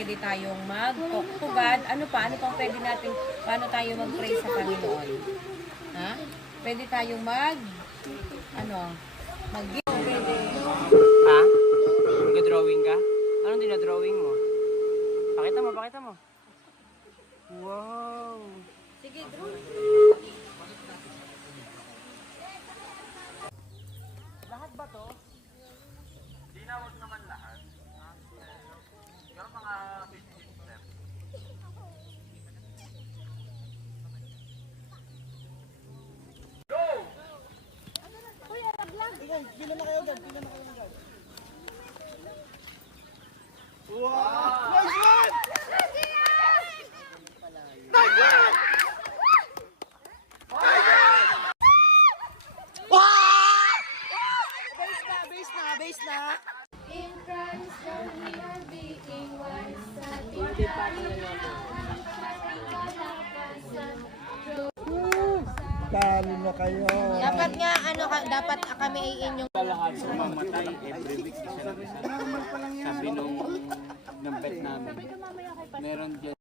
pwede tayong magpugad? Ano pa? Ano pang pwede natin, paano tayo mag-pray sa Panginoon? Ha? Pwede tayong Ha? Nag-drawing ka? Anong dinadrawing mo? Pakita mo, pakita mo. Wow! Sige, draw. Lahat ba to? Di na, wag naman lahat. Pero mga 15 steps. Go! Pila na kayo agad. Wow! Nice one! Base na! In Christ we are being wise. Talo na kayo. Dapat nga, dapat kami ay inyong Mamatay every week isa. Sabi ng pet namin. Meron dyan.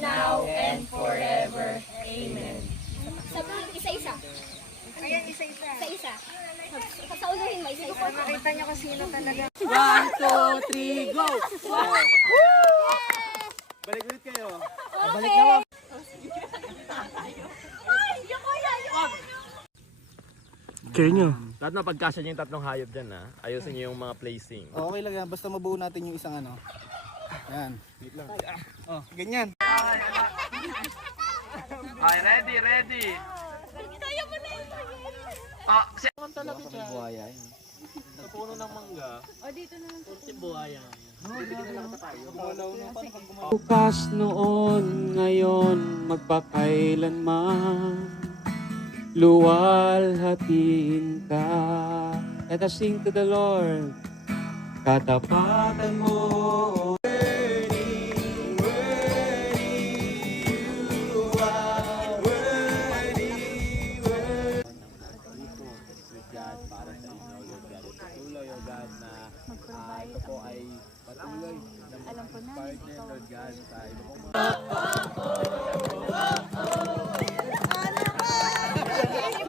now and forever. Amen. Sabi mo isa-isa. Ayan, isa-isa. Isa-isa. Pasauluhin mo isa-isa. Makita niyo kung sino talaga. 1, 2, 3, go! Balik ulit kayo. Balik na lang. Care nyo. Lahat na pagkasya niyo yung tatlong hayop dyan ha. Ayusin niyo yung mga placing. Okay lang yan. Basta mabuo natin yung isang ano. Yan. Wait lang. Oh, ganyan. Okay, ready. Kaya mo na yun. Ah, Buhaya. Sa puno ng mangga. O dito na lang. Si buhaya. Bukas noon, ngayon, magpakailanman. Luwalhatiin ka. Let us sing to the Lord. Katapatan mo.